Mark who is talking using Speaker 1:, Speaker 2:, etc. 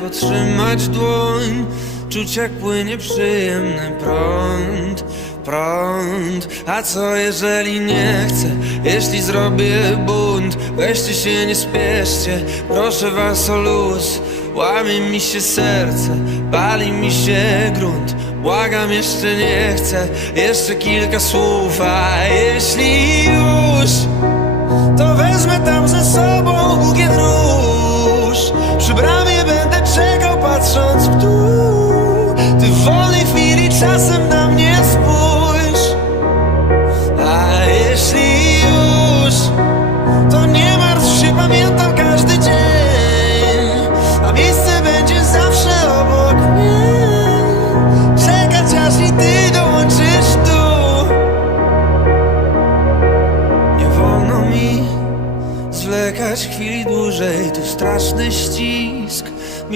Speaker 1: Podtrzymać dłoń, czuć jak płynie przyjemny prąd, prąd. A co jeżeli nie chcę, jeśli zrobię bunt? Weźcie się, nie spieszcie, proszę was o luz. Łamie mi się serce, pali mi się grunt. Błagam, jeszcze nie chcę, jeszcze kilka słów, a jeśli już jeśli już To nie martw się, pamiętam każdy dzień. A miejsce będzie zawsze obok mnie. Czekać aż i ty dołączysz tu. Nie wolno mi zwlekać chwili dłużej Tu straszny ścig